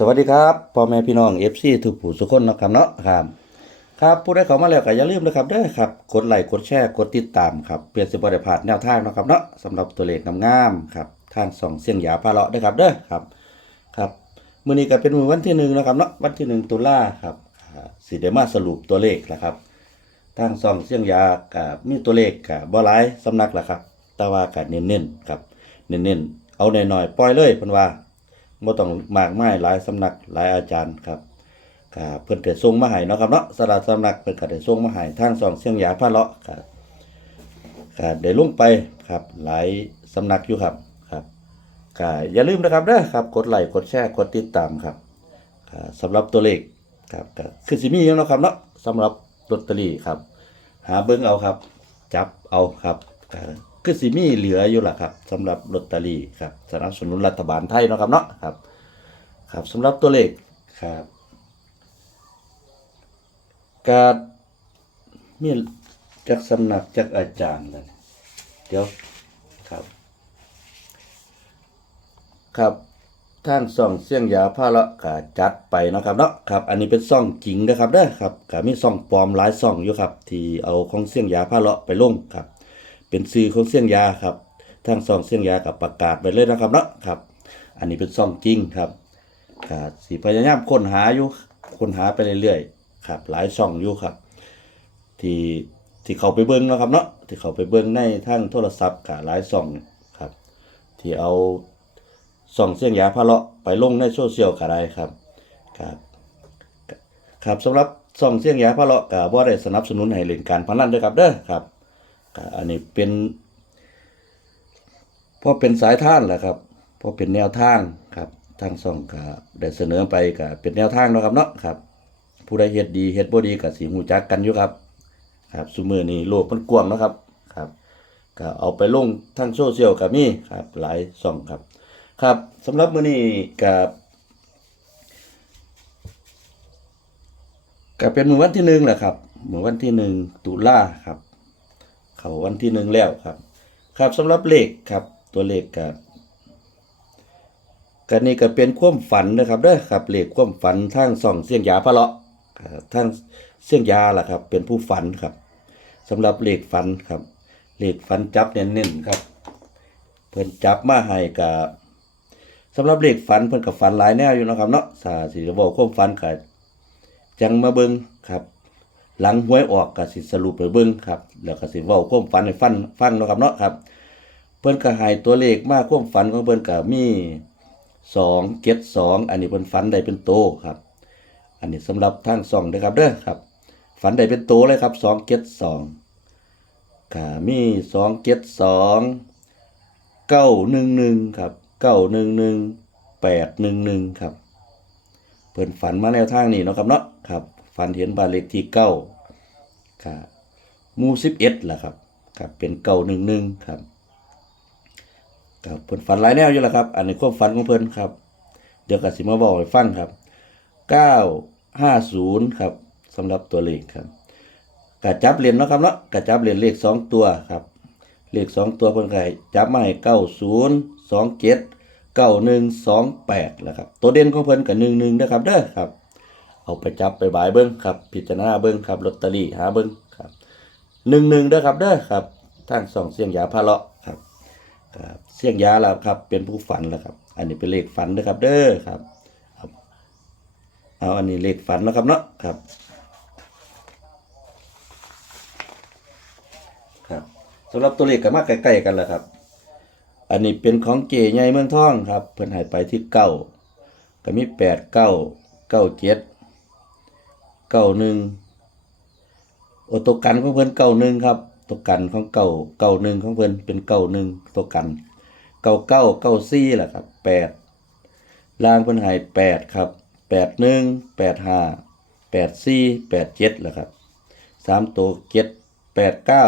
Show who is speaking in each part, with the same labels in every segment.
Speaker 1: สวัสดีครับพ่อแม่พี่น้อง FC ทุกผู้ทุกคนนะครับเนาะครับครับผู้ใดเข้ามาแล้วก็อย่าลืมนะครับเด้อครับกดไลค์กดแชร์กดติดตามครับเพื่อสิบ่ได้พลาดแนวทางนาะครับเนาะสำหรับตัวเลขงามๆครับทางสองเสียงหยาพาเลาะเด้ครับเด้อครับครับมื้อนี้ก็เป็นมื้อวันที่หนึ่งนะครับเนาะวันที่หนึ่งตุลาครับอ่าสิได้มาสรุปตัวเลขแล้วครับทางสองเสียงยากับมีตัวเลขกับบ่หลายสำนักละครับแต่ว่าก็เน้นๆครับเน้นๆเอาหน่อยๆปล่อยเลยเพิ่นว่า บ่ต้องมากมายหลายสำนักหลายอาจารย์ครับก็เพิ่นก็ส่งมาให้เนาะครับเนาะสำหรับสำนักเพิ่นก็ได้ส่งมาให้ทางสองเสียงยาพาเลาะครับก็ได้ลงไปครับหลายสำนักอยู่ครับครับก็อย่าลืมนะครับเด้อครับกดไลค์กดแชร์กดติดตามครับอ่าสำหรับตัวเลขครับก็คือสิมีเนาะครับเนาะสำหรับลอตเตอรี่ครับ หาเบิ่งเอาครับ จับเอาครับ คือสิมีเหลืออยู่ล่ะครับสำหรับลอตเตอรี่ครับสนับสนุนรัฐบาลไทยเนาะครับเนาะครับ ครับสำหรับตัวเลขครับการมีจากสำนักจากอาจารย์นั่นเดี๋ยวครับ ครับทางซ่องเสียงยาพาละกาจัดไปนะครับเนาะครับ อันนี้เป็นซ่องจริงนะครับเด้อครับก็มีซ่องปลอมหลายซ่องอยู่ครับ ที่เอาของเสียงยาพาละไปลงครับ เป็นสื่อของเสียงยาครับทางซองเสียงยากับประกาศไปเลยนะครับเนาะครับ อันนี้เป็นซองจริงครับก็สิพยายามค้นหาอยู่ค้นหาไปเรื่อยๆครับ หลายช่องอยู่ครับ ที่ที่เขาไปเบิ่งนะครับเนาะที่เขาไปเบิ่งในทางโทรศัพท์กับหลายช่องครับ ที่เอาส่องเสียงยาพะเลาะไปลงในโซเชียลก็ได้ครับครับครับสำหรับส่องเสียงยาพะเลาะก็บ่ได้สนับสนุนให้เล่นการพนันด้อครับเด้อครับ อันนี้เป็นเพราะเป็นสายท่านแหละครับเพราะเป็นแนวทางครับทางส่องก็ได้เสนอไปก็เป็นแนวทางเนาะครับเนาะครับ ผู้ใดเฮ็ดดีเฮ็ดบ่ดีก็สิฮู้จักกันอยู่ครับ ครับซุมื้อนี้โลกมันกว้างเนาะครับครับก็เอาไปลงทางโซเชียลก็มีครับ หลายช่องครับ ครับสำหรับมื้อนี้กับก็เป็นมื้อวันที่หนึ่งแหละครับมื้อวันที่หนึ่งตุลาครับ เขาวันที่หนึ่งแล้วครับ ครับสำหรับเลขครับตัวเลขกับกันนี่ก็เป็นความฝันนะครับเด้อครับเลขความฝันทางส่องเสียงยาพะเลาะครับทางเสียงยาล่ะครับ เป็นผู้ฝันครับสำหรับเลขฝันครับเลขฝันจับเน้นๆครับ เพิ่นจับมาให้กับสำหรับเลขฝันเพิ่นก็ฝันหลายแนวอยู่นะครับเนาะสาสิบอกความฝันก็จังมาเบิงครับ หลังหวยออกก็สิสรุปไปเบิ่งครับ แล้วก็สิเว้าความฝันให้ฟังฟังเนาะครับเนาะครับ เพิ่นก็ให้ตัวเลขมาความฝันของเพิ่นก็มี2 7 2อันนี้เพิ่นฝันได้เป็นโตครับ อันนี้สำหรับทางช่องเด้อครับเด้อครับ ฝันได้เป็นโตเลยครับ2 7 2ก็มี2 7 2เก้าหนึ่งหนึ่งครับเก้าหนึ่งหนึ่งแปดหนึ่งหนึ่งครับ เพิ่นฝันมาแนวทางนี้เนาะครับเนาะครับ ฝันเห็นบ้านเลขที่เก้าครับมูสิบเอ็ดล่ะครับครับเป็นเก้าหนึ่งหนึ่งครับครับเพิ่นฝันหลายแนวอยู่แล้วครับ อันนี้ความฝันของเพิ่นครับ เดี๋ยวก็สิมาบอกให้ฟังครับเก้าห้าศูนย์ครับสำหรับตัวเลขครับกะจับเหรียญเนาะครับเนาะกะจับเหรียญเลขสองตัวครับเลขสองตัวเพิ่นก็ให้จับมาให้เก้าศูนย์สองเจ็ดเก้าหนึ่งสองแปดแหละครับตัวเด่นของเพิ่นก็หนึ่งหนึ่งนะครับเด้อครับ เอาไปจับไปบายเบิ้งครับ พิจารณาเบิ้งครับลอตเตอรี่หาเบิ้งครับหนึ่งหนึ่งเด้อครับเด้อครับทางสองเสียงยาพาเลาะครับครับเสียงยาแล้วครับ เป็นผู้ฝันแล้วครับ อันนี้เป็นเลขฝันเด้อครับ เด้อครับเอาอันนี้เลขฝันนะครับเนาะครับครับสำหรับตัวเลขก็มาใกล้ๆกันแหละครับ อันนี้เป็นของเก๋ใหญ่เมืองทองครับ เพิ่นให้ไปที่เก้าก็มีแปดเก้าเก้าเจ็ด เก้าหนึ่งโอตัวกันของเพิ่นเก้าหนึ่งครับตัวกันของเก้าเก้าหนึ่งของเพิ่นเป็นเก้าหนึ่งตัวกันเก้าเก้าเก้าสี่แหละครับแปดล่างเพิ่นให้แปดครับแปดหนึ่งแปดห้าแปดสี่แปดเจ็ดแหละครับสามตัวเจ็ดแปดเก้า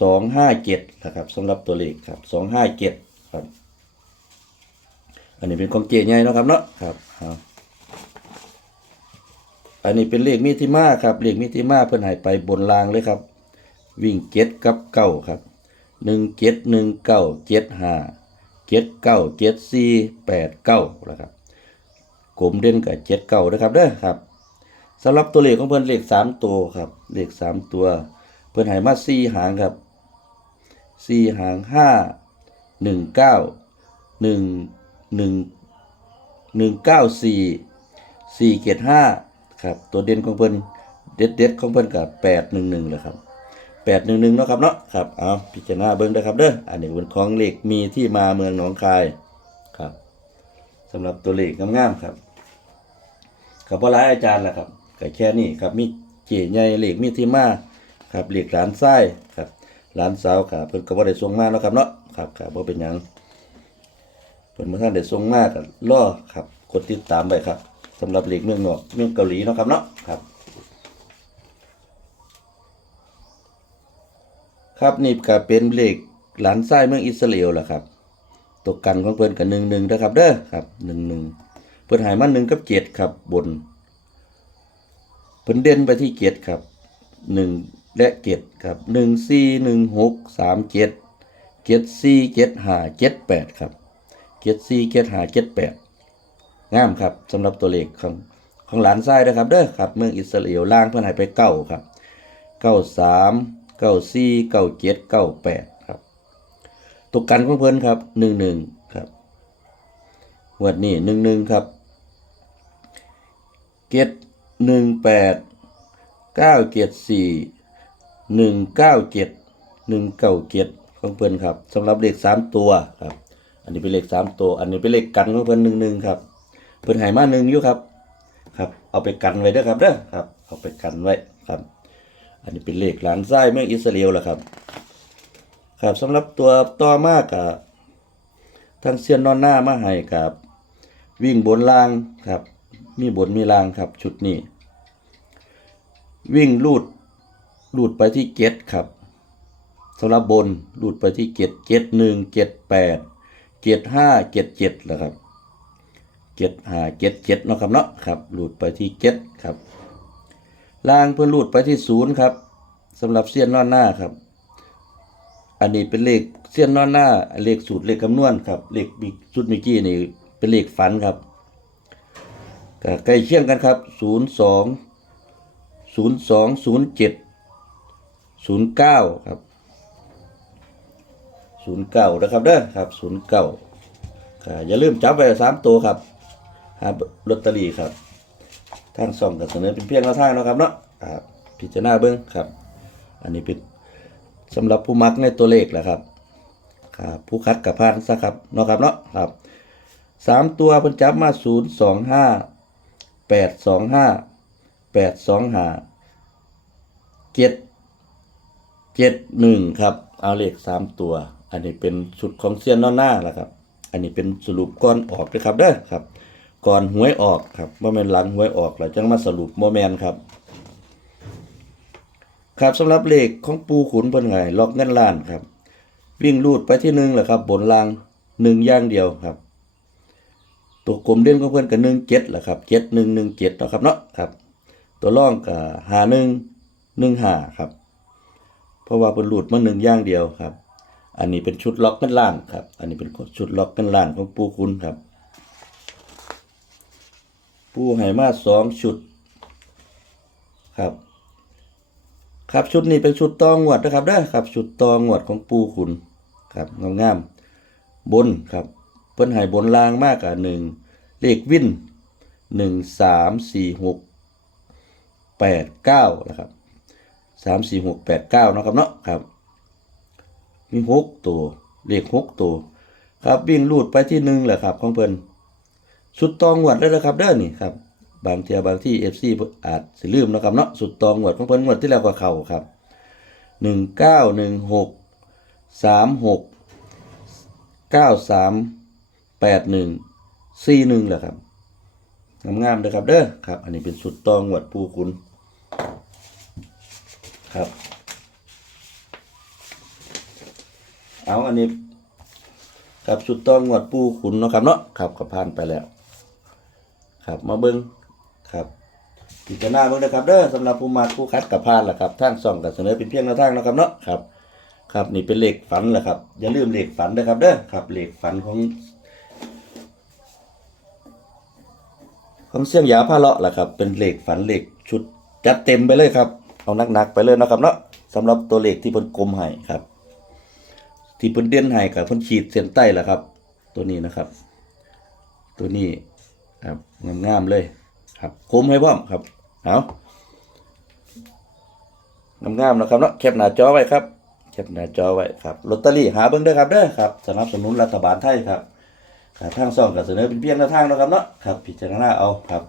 Speaker 1: สองห้าเจ็ดนะครับสำหรับตัวเลขครับสองห้าเจ็ดครับ อันนี้เป็นของเกียร์ใหญ่นะครับเนาะครับ อันนี้เป็นเลขมิติมาครับเลขมิติมาเพิ่นให้ไปบนรางเลยครับ วิ่งเจ็ดกับเก้าครับหนึ่งเจ็ดหนึ่งเก้าเจ็ดห้าเจ็ดเก้าเจ็ดสี่แปดเก้าแล้วครับกลมเด่นกับเจ็ดเก่านะครับเด้อครับสำหรับตัวเลขของเพิ่นเลขสามตัวครับเลขสามตัว เพิ่นให้มาสี่หางครับสี่หางห้าหนึ่งเก้าหนึ่งหนึ่งหนึ่งเก้าสี่สี่เจ็ดห้า ครับตัวเด่นของเพิ่นเด็ดเด็ดของเพิ่นกับแปดหนึ่งหนึ่งเลยครับแปดหนึ่งหนึ่งเนาะครับเนาะครับเอาพิจารณาเบิ่งเด้อครับเด้ออันนี้เป็นของเลขมีที่มาเมืองหนองคายครับสำหรับตัวเลขงามๆครับครับพ่อหลายอาจารย์แหละครับก็แค่นี้ครับมีเจีใหญ่เหล็กมีที่มาครับเหล็กหลานไส้ครับหลานสาวครับเพิ่นก็บ่ได้ส่งมาเนาะครับเนาะครับครับบ่เป็นหยังเพิ่นบ่ทันได้ส่งมาก็รอครับกดติดตามไว้ครับ สำหรับเหล็กเมืองนอกเมืองเกาหลีเนาะครับเนาะครับ ครับนี่ก็เป็นเหล็กหลานไส้เมืองอิสราเอลแหละครับตกกันของเพิ่นก็1 1นะครับเด้อครับ1 1เพิ่นหายมาหนึ่งกับเจ็ดครับบนเพิ่นเด่นไปที่เจ็ดครับหนึ่งและเจ็ดครับหนึ่งสี่หนึ่งหกสามเจ็ดเจ็ดสี่เจ็ดห้าเจ็ดแปดครับเจ็ดสี่เจ็ดห้าเจ็ดแปด งามครับสำหรับตัวเลขของของหลานไส้นะครับเด้อครับเมืองอิสราเอลล่างเพิ่อนหายไปเก้าครับเก้าสามเก้าสี่เก้าเจ็ดเก้าแปดครับตกกันของเพิ่อนครับหนึ่งหนึ่งครับวดนี้หนึ่งหนึ่งครับเจ็ดหนึ่งแปดเก้าเจ็ดสี่หนึ่งเก้าเจ็ดหนึ่งเก้าเจ็ดของเพิ่อนครับสำหรับเลขสามตัวครับ อันนี้เป็นเลขสามตัว อันนี้เป็นเลขกันของเพิ่อนหนึ่งหนึ่งครับ เพิ่นหายมาหนึ่งอยู่ครับ ครับ เอาไปกันไว้ด้อครับเด้อครับ เอาไปกันไว้ครับ อันนี้เป็นเลขหลานไส้เมืองอิสราเอลแหละครับ ครับสำหรับตัวต่อมากกับทั้งเสี้ยนนอนหน้ามาให้กับ วิ่งบนล่างครับ มีบนมีล่างครับ ชุดนี้ วิ่งลูดลูดไปที่เกตครับสำหรับบนลูดไปที่เกตเกตหนึ่งเกตแปดเกตห้าเกตเจ็ดแล้วครับ เกตห้าเกตเจ็ดเนาะครับเนาะครับหลูดไปที่เกตครับล่างเพื่อหลูดไปที่ศูนย์ครับสำหรับเสี้ยนนอนหน้าครับ อันนี้เป็นเลขเส้นนอนหน้า เลขสูตรเลขคำนวณครับเลขมีชุดเมื่อกี้นี่เป็นเลขฝันครับก็ใกล้เคียงกันครับศูนย์สองศูนย์สองศูนย์เจ็ดศูนย์เก้าครับศูนย์เก้านะครับเด้อครับศูนย์เก้าอย่าลืมจับไว้สามตัวครับ หาลอตเตอรี่ครับทางส่องก็เสนอเป็นเพียงแนวทางเนาะครับเนาะครับพิจารณาเบิ้งครับ อันนี้เป็นสำหรับผู้มักในตัวเลขแหละครับครับผู้คัดกับพานซะครับเนาะครับเนาะครับสามตัวเพิ่นจับมาศูนย์สองห้าแปดสองห้าแปดสองห้าเจ็ดเจ็ดหนึ่งครับเอาเลขสามตัว อันนี้เป็นชุดของเซียนนอนหน้าแหละครับ อันนี้เป็นสรุปก่อนออกนะครับเด้อครับ ก่อนหวยออกครับว่าแม่นหลังหวยออกแล้วจังมาสรุปโมแมนครับ ครับสำหรับเลขของปูขุนเพิ่นไงล็อกเงินล้านครับ วิ่งลูดไปที่หนึ่งแหละครับ บนรางหนึ่งย่างเดียวครับ ตัวกลมเด่นของเพิ่อนกับหนึ่งเจ็ดแหละครับเจ็ดหนึ่งหนึ่งเจ็ดนะครับเนาะครับ ตัวร่องกับหาหนึ่งหนึ่งหาครับ เพราะว่าเพิ่นลูดมาหนึ่งย่างเดียวครับ อันนี้เป็นชุดล็อกเงินล้านครับ อันนี้เป็นชุดล็อกเงินล้านของปูขุนครับ ปูให้มาสองชุด ครับ ครับชุดนี้เป็นชุดตองวดนะครับเด้อครับชุดตองวดของปูขุนครับงามๆบนครับ เพิ่นให้บนล่างมากอะหนึ่งเลขวินหนึ่งสามสี่หกแปดเก้านะครับสามสี่หกแปดเก้านะครับเนาะครับ มีหกตัวเลขหกตัว ครับวิ่งลูดไปที่หนึ่งแหละครับของเพิ่น ชุดตองหวดเลยนะครับเด้อนี่ครับบางเทียบางที่ FC อาจสิลืมนะครับเนาะสุดตองงวดของเพิ่นงวดที่แล้วก็เข้าครับหนึ่งเก้าหนึ่งหกสามหกเก้าสามแปดหนึ่งสี่หนึ่งแหละครับงามๆเลยครับเด้อครับ อันนี้เป็นสุดตองงวดปูคุณครับ เอาอันนี้ครับสุดตองงวดปูขุนเนาะครับเนาะครับก็ผ่านไปแล้ว ครับ มาเบิ้งครับพิจารณาเบิ้งนะครับเด้อสำหรับผู้มาผู้คัดกับพานล่ะครับทางส่องกับเสนอเป็นเพียงแนวทางนะครับเนาะครับ ครับนี่เป็นเลขฝันแหละครับ อย่าลืมเลขฝันนะครับเด้อครับเลขฝันของของเสี่ยงยาผ้าเลาะล่ะครับ เป็นเลขฝันเลขชุดจัดเต็มไปเลยครับ เอาหนักๆไปเลยนะครับเนาะสำหรับตัวเลขที่เพิ่นกลมให้ครับ ที่เพิ่นเด่นให้กับเพิ่นขีดเส้นใต้ล่ะครับ ตัวนี้นะครับ ตัวนี้ ครับงามๆเลย ครับคมให้พร้อมครับเอางามๆนะครับเนาะแคปหน้าจอไว้ครับแคปหน้าจอไว้ครับลอตเตอรี่หาเบิ่งเด้อครับเด้อครับสนับสนุนรัฐบาลไทยครับครับทางซ่องก็เสนอเป็นเพียงแนวทางเนาะครับเนาะครับพิจารณาเอาครับ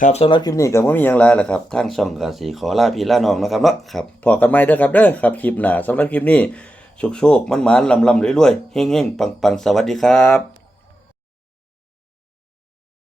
Speaker 1: ครับสำหรับคลิปนี้ก็บ่มีหยังหลายแหละครับทางช่องก็สิขอลาพี่ลาน้องนะครับเนาะครับพอกันใหม่เด้อครับเด้อครับคลิปหน้าสำหรับคลิปนี้โชคมันๆลำๆรวยๆเฮ้งๆปังๆสวัสดีครับ